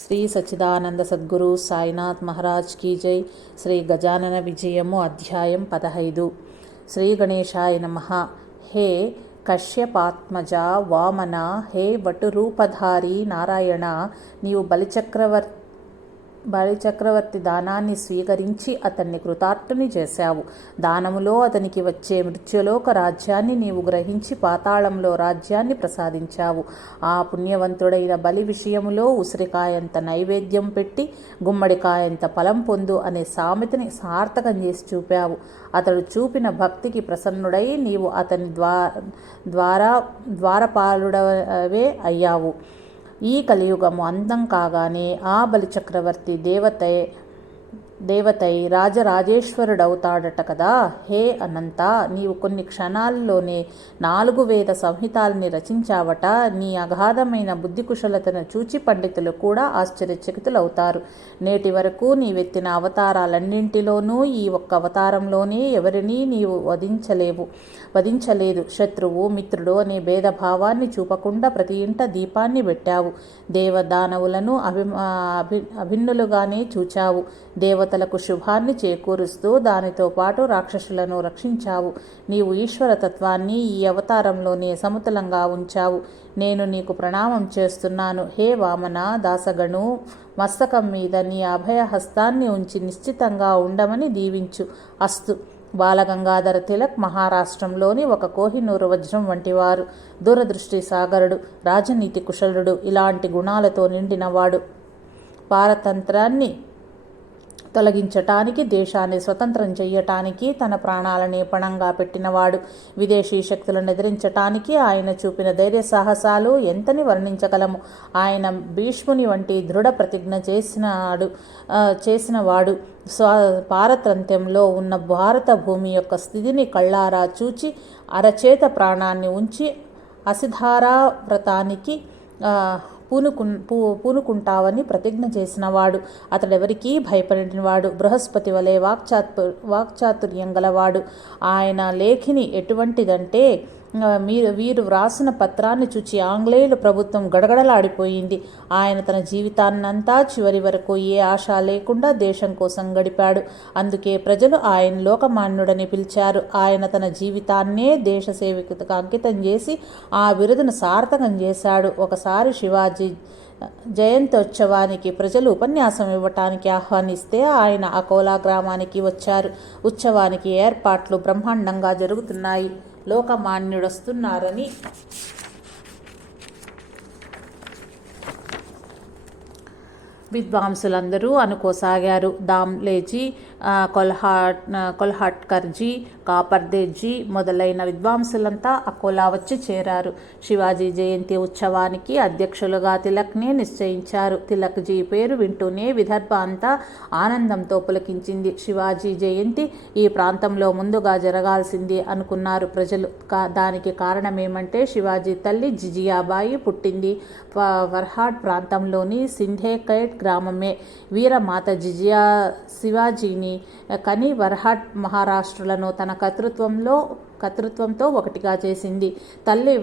శ్రీ సచిదానంద సద్గురు సాయినాథ్ మహారాజ్ కీ జై. శ్రీ గజానన విజయము అధ్యాయం పదహైదు. శ్రీ గణేశాయ నమ. హే కశ్యపాత్మజ వామన హే వటురూపధారి నారాయణ నీవు బలిచక్రవర్తి బలిచక్రవర్తి దానాన్ని స్వీకరించి అతన్ని కృతార్థుని చేశావు. దానములో అతనికి వచ్చే మృత్యులోక రాజ్యాన్ని నీవు గ్రహించి పాతాళంలో రాజ్యాన్ని ప్రసాదించావు. ఆ పుణ్యవంతుడైన బలి విషయములో ఉసిరికాయంత నైవేద్యం పెట్టి గుమ్మడికాయంత ఫలం పొందు అనే సామెతని సార్థకం చేసి చూపావు. అతడు చూపిన భక్తికి ప్రసన్నుడై నీవు అతని ద్వా ద్వారా ద్వారపాలుడవే అయ్యావు. ఈ కలియుగము అంతం కాగానే ఆ బలిచక్రవర్తి దేవతే దేవతై రాజరాజేశ్వరుడవుతాడట కదా? హే అనంత నీవు కొన్ని క్షణాల్లోనే నాలుగు వేద సంహితాల్ని రచించావట. నీ అగాధమైన బుద్ధి కుశలతను చూచి పండితులు కూడా ఆశ్చర్యచకితులవుతారు. నేటి వరకు నీవెత్తిన అవతారాలన్నింటిలోనూ ఈ ఒక్క అవతారంలోనే ఎవరినీ నీవు వధించలేవు వధించలేదు. శత్రువు మిత్రుడు అనే భేదభావాన్ని చూపకుండా ప్రతి ఇంట దీపాన్ని పెట్టావు. దేవదానవులను అభి అభి అభిన్నులుగానే చూచావు. దేవతలకు శుభాన్ని చేకూరుస్తూ దానితో పాటు రాక్షసులను రక్షించావు. నీవు ఈశ్వరతత్వాన్ని ఈ అవతారంలోనే సమతులంగా ఉంచావు. నేను నీకు ప్రణామం చేస్తున్నాను. హే వామన దాసగణు మస్తకం మీద నీ అభయ హస్తాన్ని ఉంచి నిశ్చితంగా ఉండమని దీవించు. అస్తు. బాలగంగాధర తిలక్ మహారాష్ట్రంలోని ఒక కోహినూరు వజ్రం వంటివారు. దూరదృష్టి సాగరుడు రాజనీతి కుశలుడు ఇలాంటి గుణాలతో నిండినవాడు. పారతంత్రాన్ని తొలగించటానికి దేశాన్ని స్వతంత్రం చెయ్యటానికి తన ప్రాణాలనే పణంగా పెట్టినవాడు. విదేశీ శక్తులను ఎదిరించటానికి ఆయన చూపిన ధైర్య సాహసాలు ఎంతని వర్ణించగలము? ఆయన భీష్ముని వంటి దృఢ ప్రతిజ్ఞ చేసినాడు చేసినవాడు. స్వా పారతంత్యంలో ఉన్న భారత భూమి యొక్క స్థితిని కళ్ళారా చూచి అరచేత ప్రాణాన్ని ఉంచి అసిధారా వ్రతానికి పూనుకు పూ పూనుకుంటావని ప్రతిజ్ఞ చేసినవాడు. అతడెవరికీ భయపడినవాడు. బృహస్పతి వలె వాక్చాతు వాక్చాతుర్యం గలవాడు. ఆయన లేఖిని ఎటువంటిదంటే మీరు వీరు వ్రాసిన పత్రాన్ని చూచి ఆంగ్లేయుల ప్రభుత్వం గడగడలాడిపోయింది. ఆయన తన జీవితాన్నంతా చివరి వరకు ఏ ఆశ లేకుండా దేశం కోసం గడిపాడు. అందుకే ప్రజలు ఆయన లోకమాన్యుడని పిలిచారు. ఆయన తన జీవితాన్నే దేశ సేవకులకు అంకితం చేసి ఆ బిరుదును సార్థకం చేశాడు. ఒకసారి శివాజీ జయంతోత్సవానికి ప్రజలు ఉపన్యాసం ఇవ్వటానికి ఆహ్వానిస్తే ఆయన అకోలా గ్రామానికి వచ్చారు. ఉత్సవానికి ఏర్పాట్లు బ్రహ్మాండంగా జరుగుతున్నాయి. లోకమాన్యుడొస్తున్నారని. విద్వాంసులందరూ అనుకోసాగారు. దామ్లేజీ కొల్హాట్ కొల్హాట్కర్జీ కాపర్దేజీ మొదలైన విద్వాంసులంతా అకోలా వచ్చి చేరారు. శివాజీ జయంతి ఉత్సవానికి అధ్యక్షులుగా తిలక్నే నిశ్చయించారు. తిలక్జీ పేరు వింటూనే విదర్భ అంతా ఆనందంతో పులకించింది. శివాజీ జయంతి ఈ ప్రాంతంలో ముందుగా జరగాల్సింది అనుకున్నారు ప్రజలు. దానికి కారణమేమంటే శివాజీ తల్లి జిజియాబాయి పుట్టింది. ఫర్హాట్ ప్రాంతంలోని సింధేకైట్ గ్రామమే. వీరమాత జిజియా శివాజీని కని వర్హాట్ మహారాష్ట్రులను తన కర్తృత్వంలో కర్తృత్వంతో ఒకటిగా చేసింది. తల్లి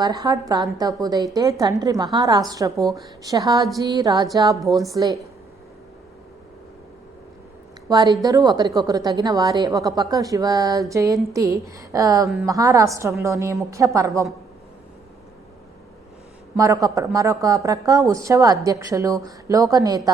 వర్హాడ్ ప్రాంతపుదైతే తండ్రి మహారాష్ట్రపు షహాజీ రాజా భోన్స్లే వారిద్దరూ ఒకరికొకరు తగిన వారే. ఒక పక్క శివ జయంతి మహారాష్ట్రంలోని ముఖ్య పర్వం. మరొక మరొక ప్రక్క ఉత్సవ అధ్యక్షులు లోకనేత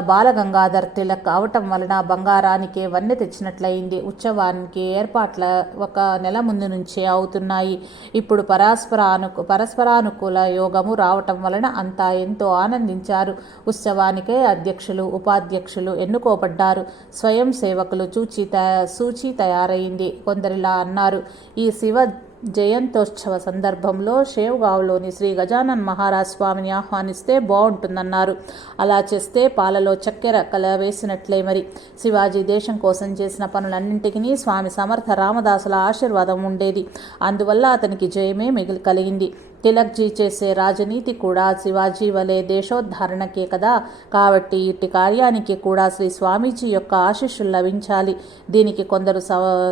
బాలగంగాధర్ తిలక్ అవటం వలన బంగారానికి వన్నె తెచ్చినట్లయింది. ఉత్సవానికి ఏర్పాట్ల ఒక నెల ముందు నుంచే అవుతున్నాయి. ఇప్పుడు పరస్పరాను పరస్పరానుకూల యోగము రావటం వలన అంతా ఎంతో ఆనందించారు. ఉత్సవానికే అధ్యక్షులు ఉపాధ్యక్షులు ఎన్నుకోబడ్డారు. స్వయం సేవకులు చూచి తయ సూచి తయారైంది. కొందరిలా అన్నారు. ఈ శివ జయంతోత్సవ సందర్భంలో షేవ్గావ్లోని శ్రీ గజానన్ మహారాజ్ స్వామిని ఆహ్వానిస్తే బాగుంటుందన్నారు అలా చేస్తే పాలలో చక్కెర కల వేసినట్లే మరి. శివాజీ దేశం కోసం చేసిన పనులన్నింటికీ స్వామి సమర్థ రామదాసుల ఆశీర్వాదం ఉండేది. అందువల్ల అతనికి జయమే మిగిలి కలిగింది. తిలక్జీ చేసే రాజనీతి కూడా శివాజీ వలె దేశోద్ధారణకే కదా. కాబట్టి ఇట్టి కార్యానికి కూడా శ్రీ స్వామీజీ యొక్క ఆశీస్సులు లభించాలి. దీనికి కొందరు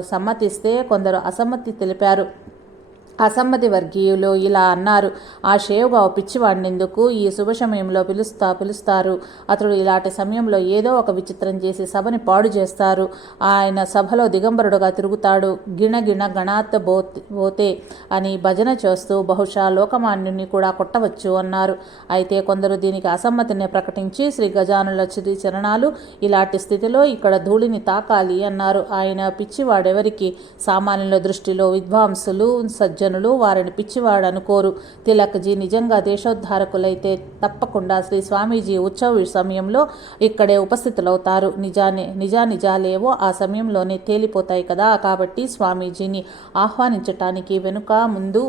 సమ్మతిస్తే కొందరు అసమ్మతి తెలిపారు. అసమ్మతి వర్గీయులు ఇలా అన్నారు. ఆ షేవ్గా పిచ్చివాడినందుకు? ఈ శుభ సమయంలో పిలుస్తా పిలుస్తారు. అతడు ఇలాంటి సమయంలో ఏదో ఒక విచిత్రం చేసి సభని పాడు చేస్తారు. ఆయన సభలో దిగంబరుడుగా తిరుగుతాడు. గిణగిణ గణాత్ బోత్ బోతే అని భజన చేస్తూ బహుశా లోకమాన్యుని కూడా కొట్టవచ్చు అన్నారు. అయితే కొందరు దీనికి అసమ్మతిని ప్రకటించి శ్రీ గజానుల చిరి చరణాలు ఇలాంటి స్థితిలో ఇక్కడ ధూళిని తాకాలి అన్నారు. ఆయన పిచ్చివాడెవరికి? సామాన్యుల దృష్టిలో విద్వాంసులు సజ్జనులు వారిని పిచ్చివాడు అనుకోరు తిలక్జీ నిజంగా దేశోద్ధారకులైతే తప్పకుండా శ్రీ స్వామీజీ ఉత్సవ సమయంలో ఇక్కడే ఉపస్థితులవుతారు. నిజానే నిజా నిజాలేవో ఆ సమయంలోనే తేలిపోతాయి కదా. కాబట్టి స్వామీజీని ఆహ్వానించటానికి వెనుక ముందు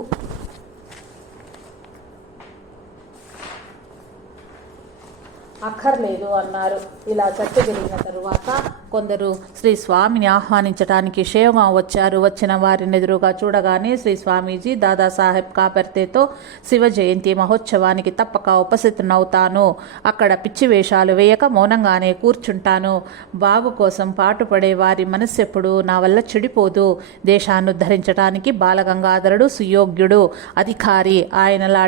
అక్కర్లేదు అన్నారు. ఇలా చర్చ జరిగిన తరువాత కొందరు శ్రీ స్వామిని ఆహ్వానించడానికి షేవగా వచ్చారు. వచ్చిన వారిని ఎదురుగా చూడగానే శ్రీ స్వామీజీ దాదాసాహెబ్ కాపర్తేతో శివ జయంతి మహోత్సవానికి తప్పక ఉపస్థితునవుతాను. అక్కడ పిచ్చి వేషాలు వేయక మౌనంగానే కూర్చుంటాను. బాగు కోసం పాటుపడే వారి మనస్సెప్పుడు నా వల్ల చెడిపోదు. దేశాన్నుద్ధరించడానికి బాలగంగాధరుడు సుయోగ్యుడు అధికారి ఆయన లా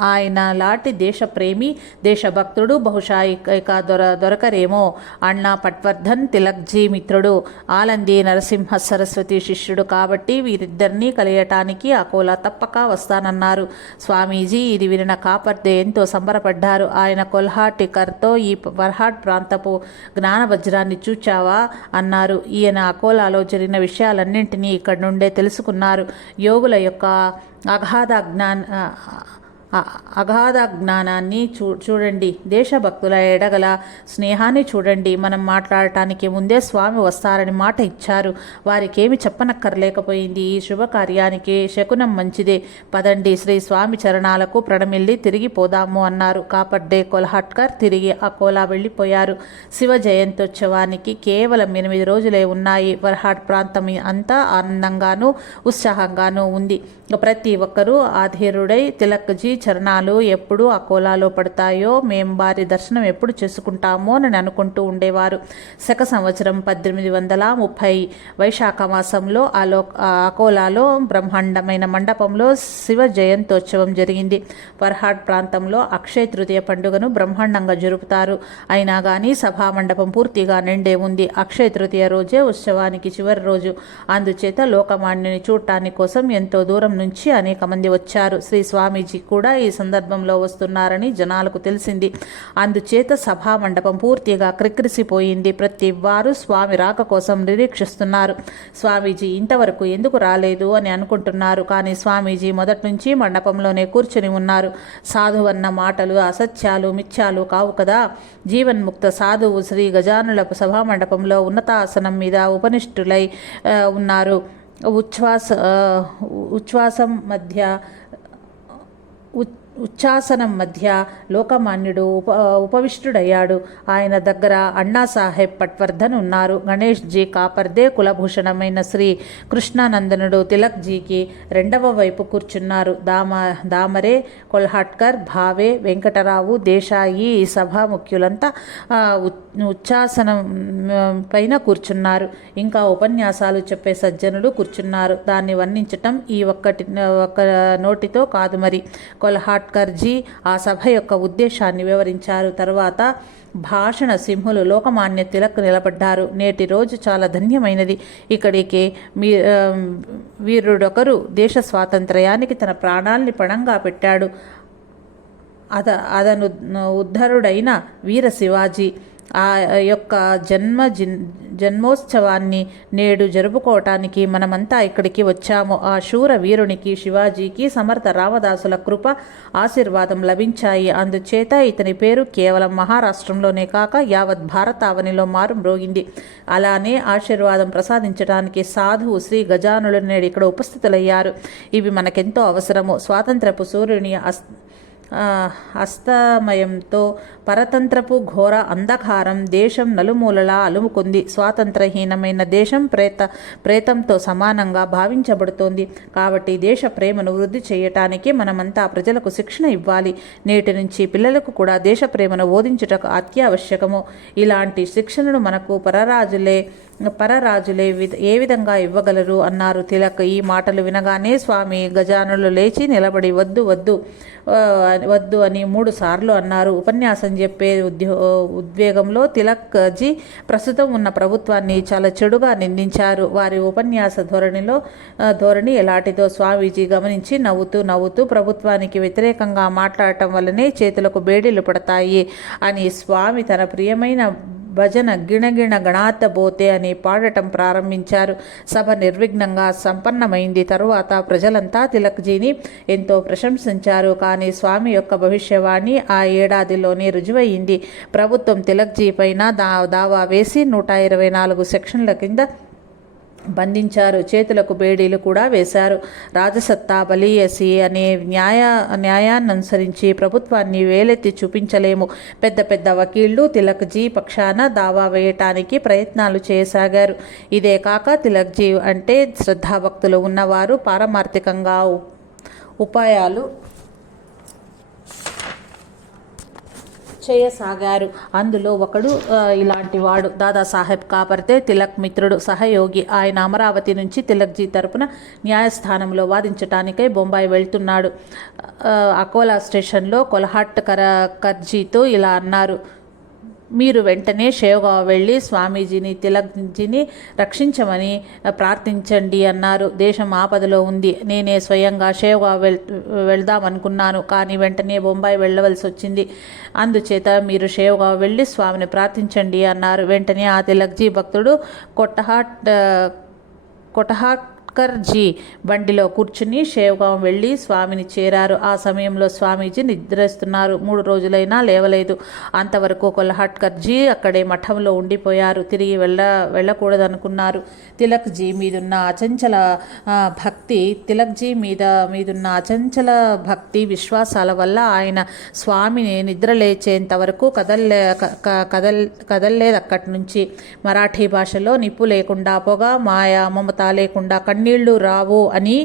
ఆయన లాంటి దేశప్రేమి దేశభక్తి భక్తుడు బహుశా ఇక దొర దొరకరేమో. అన్నా పట్వర్ధన్ తిలక్జీ మిత్రుడు. ఆలంది నరసింహ సరస్వతి శిష్యుడు కాబట్టి వీరిద్దరినీ కలియటానికి అకోలా తప్పక వస్తానన్నారు. స్వామీజీ ఇది వినిన కాపర్దే ఎంతో సంబరపడ్డారు. ఆయన కొల్హాటికర్తో ఈ వర్హాట్ ప్రాంతపు జ్ఞాన వజ్రాన్ని చూచావా? అన్నారు. ఈయన అకోలాలో జరిగిన విషయాలన్నింటినీ ఇక్కడి నుండే తెలుసుకున్నారు. యోగుల యొక్క అగాధ జ్ఞాన అగాధ జ్ఞానాన్ని చూ చూడండి. దేశభక్తుల ఎడగల స్నేహాన్ని చూడండి. మనం మాట్లాడటానికి ముందే స్వామి వస్తారని మాట ఇచ్చారు. వారికేమి చెప్పనక్కర్లేకపోయింది. ఈ శుభకార్యానికి శకునం మంచిదే. పదండి శ్రీ స్వామి చరణాలకు ప్రణమిల్లి తిరిగి పోదాము అన్నారు. కాపడ్డే కొల్హట్కర్ తిరిగి అకోలా వెళ్ళిపోయారు. శివ జయంత్యోత్సవానికి కేవలం ఎనిమిది రోజులే ఉన్నాయి. వర్హాట్ ప్రాంతం అంతా ఆనందంగానూ ఉత్సాహంగానూ ఉంది. ప్రతి ఒక్కరూ ఆధీరుడై తిలక్జీ చరణాలు ఎప్పుడు అకోలాలో పడతాయో మేం వారి దర్శనం ఎప్పుడు చేసుకుంటామో అని అనుకుంటూ ఉండేవారు. శక సంవత్సరం పద్దెనిమిది వందల ముప్పై వైశాఖ మాసంలో అలో అకోలాలో బ్రహ్మాండమైన మండపంలో శివ జయంతోత్సవం జరిగింది. పర్హాట్ ప్రాంతంలో అక్షయ తృతీయ పండుగను బ్రహ్మాండంగా జరుపుతారు. అయినా కానీ సభా మండపం పూర్తిగా నిండే ఉంది. అక్షయ తృతీయ రోజే ఉత్సవానికి చివరి రోజు. అందుచేత లోకమాన్యుని చూడటానికి కోసం ఎంతో దూరం నుంచి అనేక మంది వచ్చారు. శ్రీ స్వామీజీ కూడా ఈ సందర్భంలో వస్తున్నారని జనాలకు తెలిసింది. అందుచేత సభా మండపం పూర్తిగా క్రిక్కిరిసిపోయింది. ప్రతి వారు స్వామి రాక కోసం నిరీక్షిస్తున్నారు. స్వామీజీ ఇంతవరకు ఎందుకు రాలేదు అని అనుకుంటున్నారు. కానీ స్వామీజీ మొదటి నుంచి మండపంలోనే కూర్చుని ఉన్నారు. సాధువన్న మాటలు అసత్యాలు మిథ్యాలు కావు కదా. జీవన్ముక్త సాధువు శ్రీ గజానుల సభా మండపంలో ఉన్నతాసనం మీద ఉపనిష్ఠులై ఉన్నారు. ఉచ్ఛ్వాస ఉచ్ఛ్వాసం మధ్య উচ্চ ఉచ్ఛాసనం మధ్య లోకమాన్యుడు ఉప ఉపవిష్టుడయ్యాడు. ఆయన దగ్గర అన్నాసాహెబ్ పట్వర్ధన్ ఉన్నారు. గణేష్ జీ కాపర్దే కులభూషణమైన శ్రీ కృష్ణానందనుడు తిలక్ జీకి రెండవ వైపు కూర్చున్నారు. దామ దామరే కొల్హాట్కర్ భావే వెంకటరావు దేశాయి ఈ సభా ముఖ్యులంతా ఉ- ఉచ్ఛాసనం పైన కూర్చున్నారు. ఇంకా ఉపన్యాసాలు చెప్పే సజ్జనులు కూర్చున్నారు. దాన్ని వర్ణించటం ఈ ఒక్కటి ఒక్క నోటితో కాదు మరి. కొల్హాట్ కొల్హాట్కర్జీ ఆ సభ యొక్క ఉద్దేశాన్ని వివరించారు. తర్వాత భాషణ సింహులు లోకమాన్య తిలక్ నిలబడ్డారు. నేటి రోజు చాలా ధన్యమైనది. ఇక్కడికి మీ వీరుడొకరు దేశ స్వాతంత్ర్యానికి తన ప్రాణాల్ని పణంగా పెట్టాడు. అద అదను ఉద్ధరుడైన వీర శివాజీ. ఆ యొక్క జన్మ జిన్ జన్మోత్సవాన్ని నేడు జరుపుకోవటానికి మనమంతా ఇక్కడికి వచ్చాము. ఆ శూర వీరునికి శివాజీకి సమర్థ రామదాసుల కృప ఆశీర్వాదం లభించాయి. అందుచేత ఇతని పేరు కేవలం మహారాష్ట్రంలోనే కాక యావత్ భారతావనిలో మారు మ్రోగింది. అలానే ఆశీర్వాదం ప్రసాదించడానికి సాధువు శ్రీ గజానులు నేడు ఇక్కడ ఉపస్థితులయ్యారు. ఇవి మనకెంతో అవసరము. స్వాతంత్రపు సూర్యుని అస్ అస్తమయంతో పరతంత్రపు ఘోర అంధకారం దేశం నలుమూలలా అలుముకుంది. స్వాతంత్రహీనమైన దేశం ప్రేత ప్రేతంతో సమానంగా భావించబడుతోంది. కాబట్టి దేశ ప్రేమను వృద్ధి చేయటానికి మనమంతా ప్రజలకు శిక్షణ ఇవ్వాలి. నేటి నుంచి పిల్లలకు కూడా దేశ ప్రేమను బోధించుటకు అత్యావశ్యకము. ఇలాంటి శిక్షణను మనకు పరరాజులే పరరాజులే ఏ విధంగా ఇవ్వగలరు? అన్నారు తిలక్ ఈ మాటలు వినగానే స్వామి గజానులు లేచి నిలబడి వద్దు వద్దు వద్దు అని మూడు సార్లు అన్నారు. ఉపన్యాసం చెప్పే ఉద్యో ఉద్వేగంలో తిలక్ జీ ప్రస్తుతం ఉన్న ప్రభుత్వాన్ని చాలా చెడుగా నిందించారు. వారి ఉపన్యాస ధోరణిలో ధోరణి ఎలాంటిదో స్వామీజీ గమనించి నవ్వుతూ నవ్వుతూ ప్రభుత్వానికి వ్యతిరేకంగా మాట్లాడటం వల్లనే చేతులకు బేడీలు పడతాయి అని స్వామి తన ప్రియమైన భజన గిణగిణ గణాత బోతే అని పాడటం ప్రారంభించారు. సభ నిర్విఘ్నంగా సంపన్నమైంది. తరువాత ప్రజలంతా తిలక్జీని ఎంతో ప్రశంసించారు. కానీ స్వామి యొక్క భవిష్యవాణి ఆ ఏడాదిలోనే రుజువయ్యింది. ప్రభుత్వం తిలక్జీ పైన దా దావా వేసి నూట ఇరవై నాలుగు సెక్షన్ల కింద బంధించారు. చేతులకు బేడీలు కూడా వేశారు. రాజసత్తా బలియసి అనే న్యాయ న్యాయాన్ని అనుసరించి ప్రభుత్వాన్ని వేలెత్తి చూపించలేము. పెద్ద పెద్ద వకీళ్ళు తిలక్జీ పక్షాన దావా వేయటానికి ప్రయత్నాలు చేయసాగారు. ఇదే కాక తిలక్జీ అంటే శ్రద్ధాభక్తులు ఉన్నవారు పారమార్థికంగా ఉపాయాలు చేయసాగారు అందులో ఒకడు ఇలాంటి వాడు. దాదాసాహెబ్ కాపర్తే తిలక్ మిత్రుడు సహయోగి. ఆయన అమరావతి నుంచి తిలక్జీ తరపున న్యాయస్థానంలో వాదించటానికై బొంబాయి వెళ్తున్నాడు. అకోలా స్టేషన్లో కొలహాట్ కర కర్జీతో ఇలా అన్నారు. మీరు వెంటనే షేవ్గావ్ వెళ్ళి స్వామీజీని తిలక్జీని రక్షించమని ప్రార్థించండి అన్నారు. దేశం ఆపదలో ఉంది. నేనే స్వయంగా షేవ్గావ్ వెళ్ వెళ్దామనుకున్నాను కానీ వెంటనే బొంబాయి వెళ్ళవలసి వచ్చింది. అందుచేత మీరు షేవ్గావ్ వెళ్ళి స్వామిని ప్రార్థించండి అన్నారు. వెంటనే ఆ తిలక్జీ భక్తుడు కొట్టహాట్ కొటహాట్ జీ బండిలో కూర్చుని శేవగాం వెళ్ళి స్వామిని చేరారు. ఆ సమయంలో స్వామీజీ నిద్రిస్తున్నారు మూడు రోజులైనా లేవలేదు. అంతవరకు కొల్హాట్కర్జీ అక్కడే మఠంలో ఉండిపోయారు. తిరిగి వెళ్ళ వెళ్ళకూడదనుకున్నారు. తిలక్ జీ మీదున్న అచంచల భక్తి తిలక్ జీ మీద మీదున్న అచంచల భక్తి విశ్వాసాల వల్ల ఆయన స్వామిని నిద్రలేచేంత వరకు కదల్లే క- క- కదల్ కదల్లేదు అక్కడి నుంచి. మరాఠీ భాషలో నిప్పు లేకుండా పొగ మాయ మమత లేకుండా కన్ను కన్నీళ్ళు రావు అని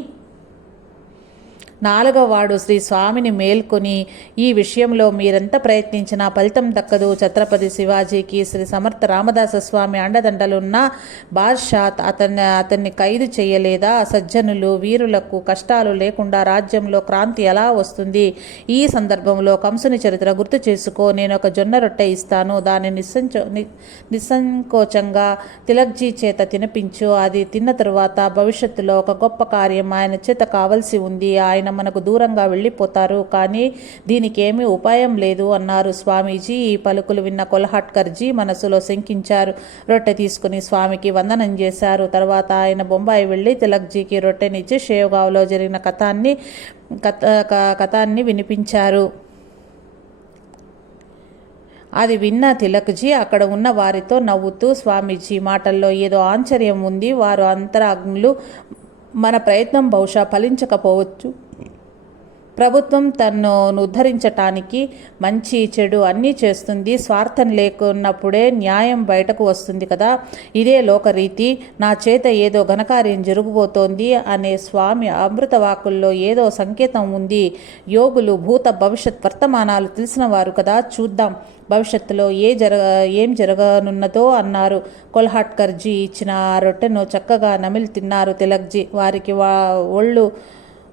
నాలుగవ వాడు శ్రీ స్వామిని మేల్కొని ఈ విషయంలో మీరెంత ప్రయత్నించినా ఫలితం దక్కదు. ఛత్రపతి శివాజీకి శ్రీ సమర్థ రామదాస స్వామి అండదండలున్న బాద్షాత్ అతన్ని అతన్ని ఖైదు చేయలేదా? సజ్జనులు వీరులకు కష్టాలు లేకుండా రాజ్యంలో క్రాంతి ఎలా వస్తుంది? ఈ సందర్భంలో కంసుని చరిత్ర గుర్తు చేసుకో. నేను ఒక జొన్న రొట్టె ఇస్తాను. దాన్ని నిస్సంచో ని- నిస్సంకోచంగా తిలక్జీ చేత తినిపించు. అది తిన్న తరువాత భవిష్యత్తులో ఒక గొప్ప కార్యం ఆయన చేత కావలసి ఉంది. ఆయన మనకు దూరంగా వెళ్ళిపోతారు. కానీ దీనికి ఏమీ ఉపాయం లేదు అన్నారు స్వామీజీ. ఈ పలుకులు విన్న కొల్హాట్కర్జీ మనసులో శంకించారు. రొట్టె తీసుకుని స్వామికి వందనం చేశారు. తర్వాత ఆయన బొంబాయి వెళ్ళి తిలక్జీకి రొట్టెనిచ్చి షేవ్గావ్లో జరిగిన కథాన్ని కథ కథాన్ని వినిపించారు. అది విన్న తిలక్జీ అక్కడ ఉన్న వారితో నవ్వుతూ స్వామీజీ మాటల్లో ఏదో ఆశ్చర్యం ఉంది. వారు అంతరాగ్నులు మన ప్రయత్నం బహుశా ఫలించకపోవచ్చు. ప్రభుత్వం తనను ఉద్ధరించటానికి మంచి చెడు అన్నీ చేస్తుంది. స్వార్థం లేకున్నప్పుడే న్యాయం బయటకు వస్తుంది కదా. ఇదే లోకరీతి. నా చేత ఏదో ఘనకార్యం జరుగుబోతోంది అనే స్వామి అమృత వాకుల్లో ఏదో సంకేతం ఉంది. యోగులు భూత భవిష్యత్ వర్తమానాలు తెలిసిన వారు కదా. చూద్దాం భవిష్యత్తులో ఏ జరగ ఏం జరగనున్నదో అన్నారు. కొల్హాట్కర్జీ ఇచ్చిన ఆ రొట్టెను చక్కగా నమిలి తిన్నారు తిలక్జీ. వారికి వా ఒళ్ళు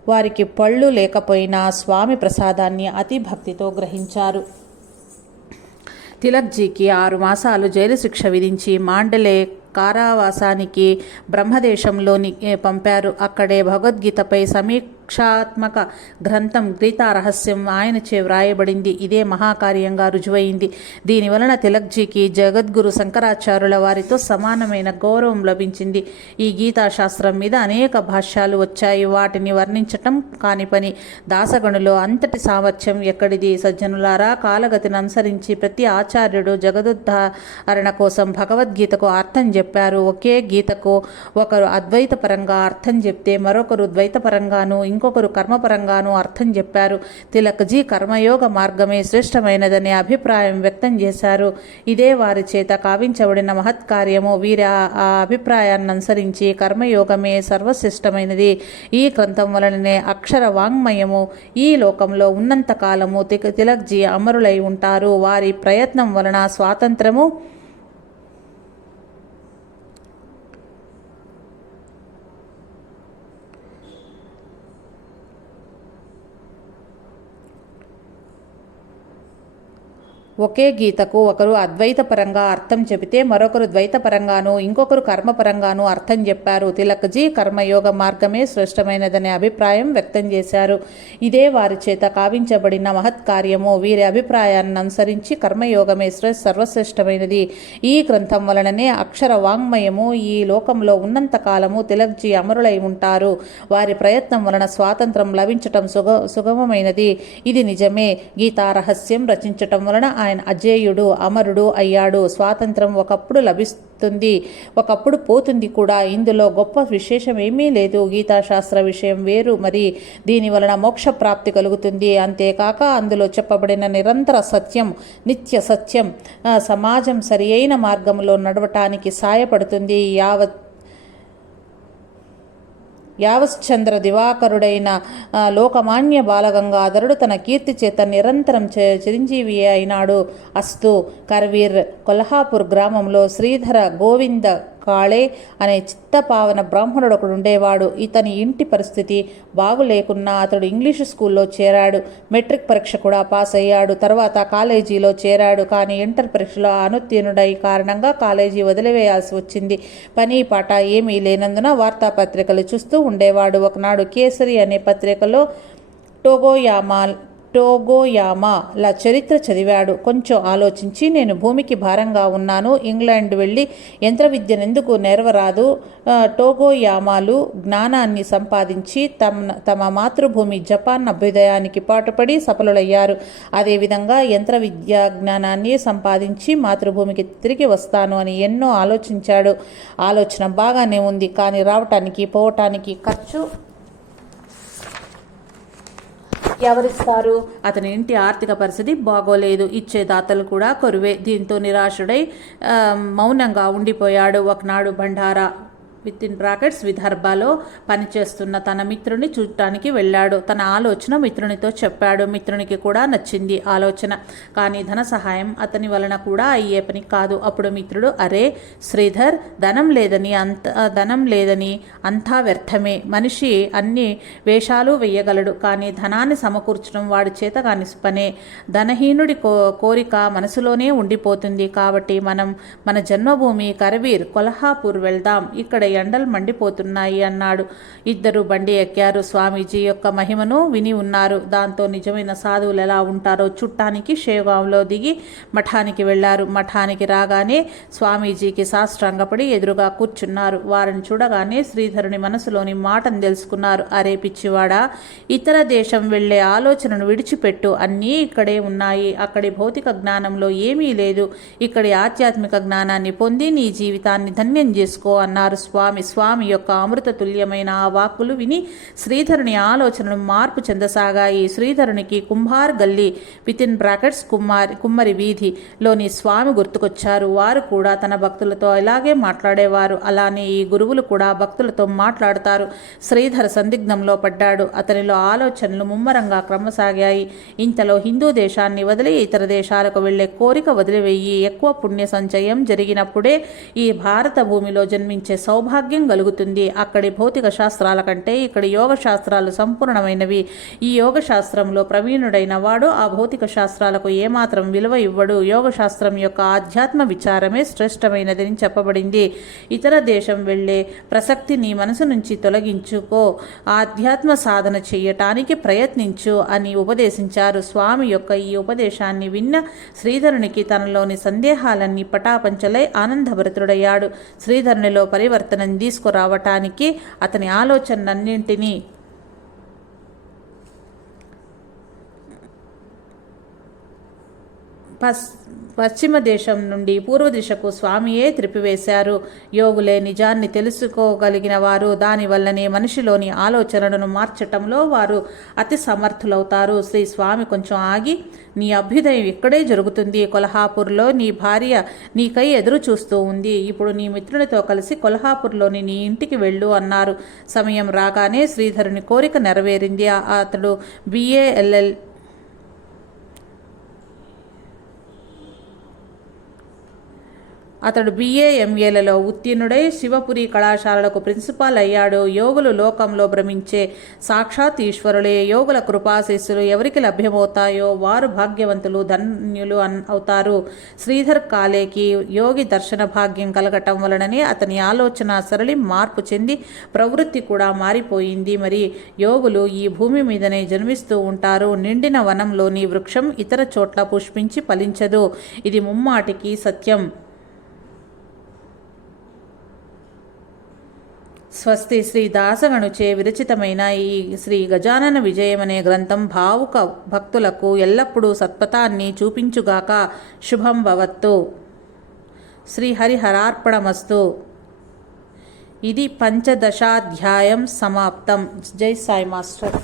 వారికి పళ్ళు లేకపోయినా స్వామి ప్రసాదాన్ని అతి భక్తితో గ్రహించారు. తిలక్జీకి ఆరు మాసాలు జైలు శిక్ష విధించి మాండలే కారావాసానికి బ్రహ్మదేశంలోని పంపారు. అక్కడే భగవద్గీతపై సమీ సమీక్షాత్మక గ్రంథం గీతా రహస్యం ఆయనచే వ్రాయబడింది. ఇదే మహాకార్యంగా రుజువైంది. దీని వలన తిలక్జీకి జగద్గురు శంకరాచార్యుల వారితో సమానమైన గౌరవం లభించింది. ఈ గీతా శాస్త్రం మీద అనేక భాష్యాలు వచ్చాయి. వాటిని వర్ణించటం కాని పని. దాసగణులో అంతటి సామర్థ్యం ఎక్కడిది? సజ్జనులారా కాలగతిని అనుసరించి ప్రతి ఆచార్యుడు జగదుద్ధారణ కోసం భగవద్గీతకు అర్థం చెప్పారు. ఒకే గీతకు ఒకరు అద్వైతపరంగా అర్థం చెప్తే మరొకరు ద్వైతపరంగాను ఇంకొకరు కర్మపరంగానూ అర్థం చెప్పారు. తిలక్జీ కర్మయోగ మార్గమే శ్రేష్టమైనదనే అభిప్రాయం వ్యక్తం చేశారు. ఇదే వారి చేత కావించబడిన మహత్కార్యము వీరి ఆ అభిప్రాయాన్ని అనుసరించి కర్మయోగమే సర్వశ్రేష్టమైనది. ఈ గ్రంథం వలననే అక్షర వాంగ్మయము. ఈ లోకంలో ఉన్నంత కాలము తిలక్జీ అమరులై ఉంటారు. వారి ప్రయత్నం వలన స్వాతంత్రము ఒకే గీతకు ఒకరు అద్వైతపరంగా అర్థం చెబితే మరొకరు ద్వైతపరంగాను ఇంకొకరు కర్మపరంగాను అర్థం చెప్పారు. తిలక్జీ కర్మయోగ మార్గమే శ్రేష్టమైనదనే అభిప్రాయం వ్యక్తం చేశారు. ఇదే వారి చేత కావించబడిన మహత్కార్యము వీరి అభిప్రాయాన్ని అనుసరించి కర్మయోగమే సర్వశ్రేష్టమైనది. ఈ గ్రంథం వలననే అక్షర వాంగ్మయము ఈ లోకంలో ఉన్నంత కాలము తిలక్జీ అమరులై ఉంటారు. వారి ప్రయత్నం వలన స్వాతంత్రం లభించటం సుగ సుగమమైనది. ఇది నిజమే. గీతారహస్యం రచించటం వలన ఆయన అజేయుడు అమరుడు అయ్యాడు. స్వాతంత్రం ఒకప్పుడు లభిస్తుంది ఒకప్పుడు పోతుంది కూడా. ఇందులో గొప్ప విశేషం ఏమీ లేదు. గీతాశాస్త్ర విషయం వేరు. మరి దీని వలన మోక్ష ప్రాప్తి కలుగుతుంది. అంతేకాక అందులో చెప్పబడిన నిరంతర సత్యం నిత్య సత్యం సమాజం సరి అయిన మార్గంలో నడవటానికి సాయపడుతుంది. యావత్ యావశ్చంద్ర దివాకరుడైన లోకమాన్య బాలగంగాధరుడు తన కీర్తి చేత నిరంతరం చిరంజీవి అయినాడు. అస్తు కర్వీర్ కొల్హాపూర్ గ్రామంలో శ్రీధర గోవింద కాళే అనే చిత్తపావన బ్రాహ్మణుడు ఒకడు ఉండేవాడు. ఇతని ఇంటి పరిస్థితి బాగులేకున్నా అతడు ఇంగ్లీషు స్కూల్లో చేరాడు. మెట్రిక్ పరీక్ష కూడా పాస్ అయ్యాడు. తర్వాత కాలేజీలో చేరాడు. కానీ ఇంటర్ పరీక్షలో అనుత్తీర్ణుడై కారణంగా కాలేజీ వదిలివేయాల్సి వచ్చింది. పని పాట ఏమీ లేనందున వార్తాపత్రికలు చూస్తూ ఉండేవాడు. ఒకనాడు కేసరి అనే పత్రికలో టోగోయామాల్ టోగోయామాల చరిత్ర చదివాడు. కొంచెం ఆలోచించి నేను భూమికి భారంగా ఉన్నాను. ఇంగ్లాండ్ వెళ్ళి యంత్ర విద్యనెందుకు నెరవరాదు? టోగోయామాలు జ్ఞానాన్ని సంపాదించి తమ తమ మాతృభూమి జపాన్ అభ్యుదయానికి పాటుపడి సఫలులయ్యారు. అదేవిధంగా యంత్ర విద్యా జ్ఞానాన్ని సంపాదించి మాతృభూమికి తిరిగి వస్తాను అని ఎన్నో ఆలోచించాడు. ఆలోచన బాగానే ఉంది కానీ రావటానికి పోవటానికి ఖర్చు ఎవరిస్తారు? అతని ఇంటి ఆర్థిక పరిస్థితి బాగోలేదు. ఇచ్చే దాతలు కూడా కొరువే. దీంతో నిరాశుడై మౌనంగా ఉండిపోయాడు. ఒకనాడు బండారా విత్ ఇన్ బ్రాకెట్స్ విదర్భలో పనిచేస్తున్న తన మిత్రుని చూడటానికి వెళ్ళాడు. తన ఆలోచన మిత్రునితో చెప్పాడు. మిత్రునికి కూడా నచ్చింది ఆలోచన. కానీ ధన సహాయం అతని వలన కూడా అయ్యే పని కాదు. అప్పుడు మిత్రుడు అరే శ్రీధర్ ధనం లేదని అంత ధనం లేదని అంతా వ్యర్థమే. మనిషి అన్ని వేషాలు వేయగలడు. కానీ ధనాన్ని సమకూర్చడం వాడి చేత కాని పనే. ధనహీనుడి కో కోరిక మనసులోనే ఉండిపోతుంది. కాబట్టి మనం మన జన్మభూమి కరవీర్ కొల్హాపూర్ వెళ్దాం. ఇక్కడ ఎండలు మండిపోతున్నాయి అన్నాడు. ఇద్దరు బండి ఎక్కారు. స్వామీజీ యొక్క మహిమను విని ఉన్నారు. దాంతో నిజమైన సాధువులు ఎలా ఉంటారో చుట్టానికి షేగాంలో దిగి మఠానికి వెళ్ళారు. మఠానికి రాగానే స్వామీజీకి సాష్టాంగపడి ఎదురుగా కూర్చున్నారు. వారిని చూడగానే శ్రీధరుని మనసులోని మాటను తెలుసుకున్నారు. అరే పిచ్చివాడా ఇతర దేశం వెళ్ళే ఆలోచనను విడిచిపెట్టు. అన్నీ ఇక్కడే ఉన్నాయి. అక్కడి భౌతిక జ్ఞానంలో ఏమీ లేదు. ఇక్కడి ఆధ్యాత్మిక జ్ఞానాన్ని పొంది నీ జీవితాన్ని ధన్యం చేసుకో అన్నారు స్వామి స్వామి స్వామి యొక్క అమృత తుల్యమైన ఆ వాక్కులు విని శ్రీధరుని ఆలోచనలు మార్పు చెందసాగాయి. శ్రీధరునికి Kumbhar Galli with in brackets కుమ్మారి కుమ్మరి వీధిలోని స్వామి గుర్తుకొచ్చారు. వారు కూడా తన భక్తులతో ఇలాగే మాట్లాడేవారు. అలానే ఈ గురువులు కూడా భక్తులతో మాట్లాడతారు. శ్రీధర సందిగ్ధంలో పడ్డాడు. అతనిలో ఆలోచనలు ముమ్మరంగా క్రమసాగాయి. ఇంతలో హిందూ దేశాన్ని వదిలి ఇతర దేశాలకు వెళ్ళే కోరిక వదిలివేయి. ఎక్కువ పుణ్య సంచయం జరిగినప్పుడే ఈ భారత భూమిలో జన్మించే సౌభాగ్యం సౌభాగ్యం కలుగుతుంది. అక్కడి భౌతిక శాస్త్రాల కంటే ఇక్కడ యోగ శాస్త్రాలు సంపూర్ణమైనవి. ఈ యోగ శాస్త్రంలో ప్రవీణుడైన వాడు ఆ భౌతిక శాస్త్రాలకు ఏమాత్రం విలువ ఇవ్వడు. యోగ శాస్త్రం యొక్క ఆధ్యాత్మ విచారమే శ్రేష్టమైనదని చెప్పబడింది. ఇతర దేశం వెళ్ళే ప్రసక్తి నీ మనసు నుంచి తొలగించుకో. ఆధ్యాత్మ సాధన చేయటానికి ప్రయత్నించు అని ఉపదేశించారు. స్వామి యొక్క ఈ ఉపదేశాన్ని విన్న శ్రీధరునికి తనలోని సందేహాలన్నీ పటాపంచలై ఆనందభరితుడయ్యాడు. శ్రీధరునిలో పరివర్తన అతనిని తీసుకురావటానికి అతని ఆలోచనలన్నింటినీ పస్ పశ్చిమ దేశం నుండి పూర్వ దిశకు స్వామియే త్రిపివేశారు యోగులే నిజాన్ని తెలుసుకోగలిగిన వారు. దానివల్లనే మనిషిలోని ఆలోచనలను మార్చటంలో వారు అతి సమర్థులవుతారు. శ్రీ స్వామి కొంచెం ఆగి నీ అభ్యుదయం ఇక్కడే జరుగుతుంది. కొల్హాపూర్లో నీ భార్య నీకై ఎదురు చూస్తూ ఉంది. ఇప్పుడు నీ మిత్రునితో కలిసి కొల్హాపూర్లోని నీ ఇంటికి వెళ్ళు అన్నారు. సమయం రాగానే శ్రీధరుని కోరిక నెరవేరింది. అతడు బిఏఎల్ఎల్ అతడు బిఏ ఎంఏలలో ఉత్తీర్ణుడై శివపురి కళాశాలలకు ప్రిన్సిపాల్ అయ్యాడు. యోగులు లోకంలో భ్రమించే సాక్షాత్ ఈశ్వరులే. యోగుల కృపాశిస్సులు ఎవరికి లభ్యమవుతాయో వారు భాగ్యవంతులు ధన్యులు అన్ అవుతారు. శ్రీధర్ కాలేకి యోగి దర్శన భాగ్యం కలగటం వలననే అతని ఆలోచన సరళి మార్పు చెంది ప్రవృత్తి కూడా మారిపోయింది. మరి యోగులు ఈ భూమి మీదనే జన్మిస్తూ ఉంటారు. నిండిన వనంలోని వృక్షం ఇతర చోట్ల పుష్పించి ఫలించదు. ఇది ముమ్మాటికి సత్యం. స్వస్తి శ్రీ దాసగణుచే విరచితమైన ఈ శ్రీ గజానన విజయమనే గ్రంథం భావుక భక్తులకు ఎల్లప్పుడూ సత్పథాన్ని చూపించుగాక శుభం భవత్తు. శ్రీహరిహరార్పణమస్తు ఇది పంచదశాధ్యాయం సమాప్తం. జై సాయి మాస్టర్.